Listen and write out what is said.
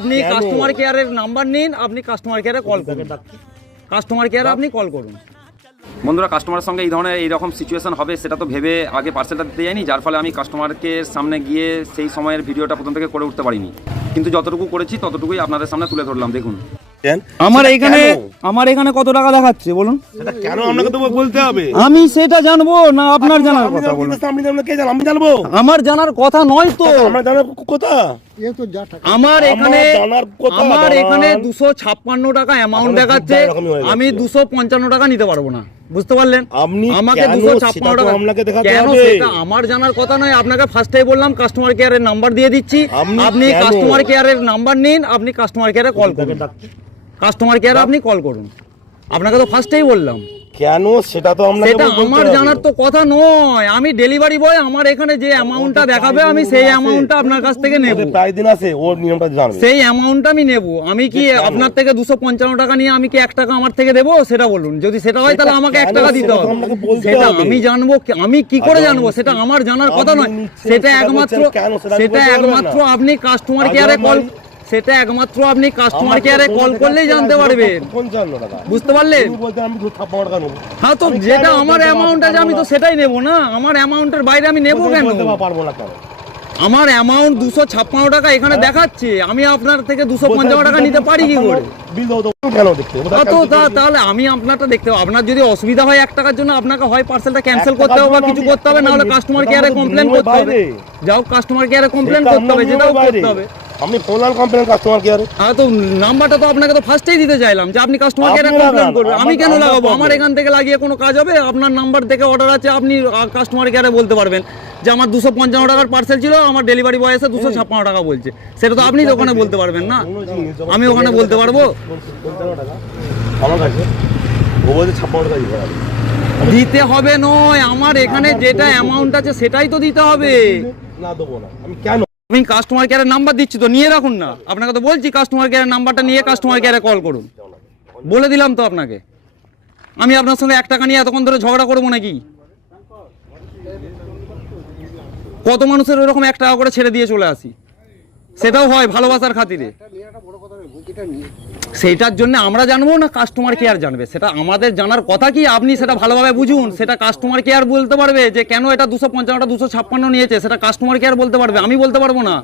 আপনি কাস্টমার কেয়ারের নাম্বার নিন, আপনি কাস্টমার কেয়ারে কল করুন, কাস্টমার কেয়ারে আপনি কল করুন। বন্ধুরা, কাস্টমারের সঙ্গে এই ধরনের এইরকম সিচুয়েশন হবে সেটা তো ভেবে আগে পার্সেলটা দিতে যাইনি, যার ফলে আমি কাস্টমারকে সামনে গিয়ে সেই সময়ের ভিডিওটা প্রথম থেকে করে উঠতে পারিনি, কিন্তু যতটুকু করেছি ততটুকুই আপনাদের সামনে তুলে ধরলাম। দেখুন আমার এখানে কত টাকা দেখাচ্ছে বলুন, সেটা কেন আপনাকে তো বলতে হবে? আমি সেটা জানবো না আপনার জানার কথা বলুন। আমি জানবো, কে জানো? আমি জানবো? আমার জানার কথা নয় তো, আমার জানার কথা। আমার এখানে 256 টাকা অ্যামাউন্ট দেখাচ্ছে, আমি 255 টাকা নিতে পারবো না, বুঝতে পারলেন? আমাকে 256 টাকা কেন, সেটা আমার জানার কথা নয়। আপনাকে ফার্স্টেই বললাম কাস্টমার কেয়ারের নাম্বার দিয়ে দিচ্ছি, আপনি কাস্টমার কেয়ারের নাম্বার নিন, আপনি কাস্টমার কেয়ারে কল করুন, কাস্টমার কেয়ারে আপনি কল করুন। আপনাকে তো ফার্স্টেই বললাম। কেন সেটা তো সেটা আমার জানার তো কথা নয়। আমি ডেলিভারি বয়, আমার এখানে যে অ্যামাউন্টটা দেখাবে আমি সেই অ্যামাউন্টটা আপনার কাছ থেকে নেব, প্রায় দিন আছে ওর নিয়মটা জানবে, সেই অ্যামাউন্টটা আমি নেব। আমি কি আপনার থেকে 255 টাকা নিয়ে আমি কি 1 টাকা আমার থেকে দেবো? সেটা বলুন। যদি সেটা হয় তাহলে আমাকে 1 টাকা দিতে হবে। সেটা আমি জানবো, আমি কি করে জানবো? সেটা আমার জানার কথা নয়। সেটা একমাত্র আপনি কাস্টমার কেয়ারে কল, সেটা একমাত্র আপনি কাস্টমার কেয়ারে কল করলেই জানতে পারবেন, বুঝতে পারলেন? হ্যাঁ, তো যেটা আমার অ্যামাউন্ট আছে আমি তো সেটাই নেব না, আমার অ্যামাউন্টের বাইরে আমি নেব কেন? আমার অ্যামাউন্ট 256 টাকা এখানে দেখাচ্ছে, আমি আপনার থেকে 255 টাকা নিতে পারি কি করে? তাহলে আমি আপনারটা দেখতে হবে। আপনার যদি অসুবিধা হয় 1 টাকার জন্য, আপনাকে হয় পার্সেলটা ক্যান্সেল করতে হবে বা কিছু করতে হবে, না হলে কাস্টমার কেয়ারে কমপ্লেন করতে হবে। যাও কাস্টমার কেয়ারে কমপ্লেন করতে হবে, যেটাও করতে হবে। আমি ফোন আর কমপ্লেন কাস্টমার কেয়ারে। হ্যাঁ, তো নাম্বারটা তো আপনাকে তো ফার্স্টেই দিতে চাইলাম যে আপনি কাস্টমার কেয়ারে কমপ্লেন করবেন। আমি কেন লাগাবো? আমার এখান থেকে লাগিয়ে কোনো কাজ হবে? আপনার নাম্বার থেকে অর্ডার আছে, আপনি কাস্টমার কেয়ারে বলতে পারবেন যে আমার 255 টাকার পার্সেল ছিল, আমার ডেলিভারি বয় এসে 256 টাকা বলছে। সেটা তো আপনি ওখানে বলতে পারবেন না, আমি ওখানে বলতে পারবো? আমার কাছে ও বলছে 56 টাকা দিতে হবে নয়, আমার এখানে যেটা অ্যামাউন্ট আছে সেটাই তো দিতে হবে। না দেবো না। আমি কেন? আমি কাস্টমার কেয়ারের নাম্বার দিচ্ছি তো, নিয়ে রাখুন না। আপনাকে তো বলছি কাস্টমার কেয়ারের নাম্বারটা নিয়ে কাস্টমার কেয়ারে কল করুন, বলে দিলাম তো আপনাকে। আমি আপনার সঙ্গে 1 টাকা নিয়ে এতক্ষণ ধরে ঝগড়া করবো নাকি? কত মানুষের ওরকম 1 টাকা করে ছেড়ে দিয়ে চলে আসি, সেটাও হয় ভালোবাসার খাতিরে। সেইটার জন্য আমরা জানবো না কাস্টমার কেয়ার জানবে? সেটা আমাদের জানার কথা কি? আপনি সেটা ভালোভাবে বুঝুন। সেটা কাস্টমার কেয়ার বলতে পারবে যে কেন এটা 255টা 256 নিয়েছে, সেটা কাস্টমার কেয়ার বলতে পারবে, আমি বলতে পারবো না।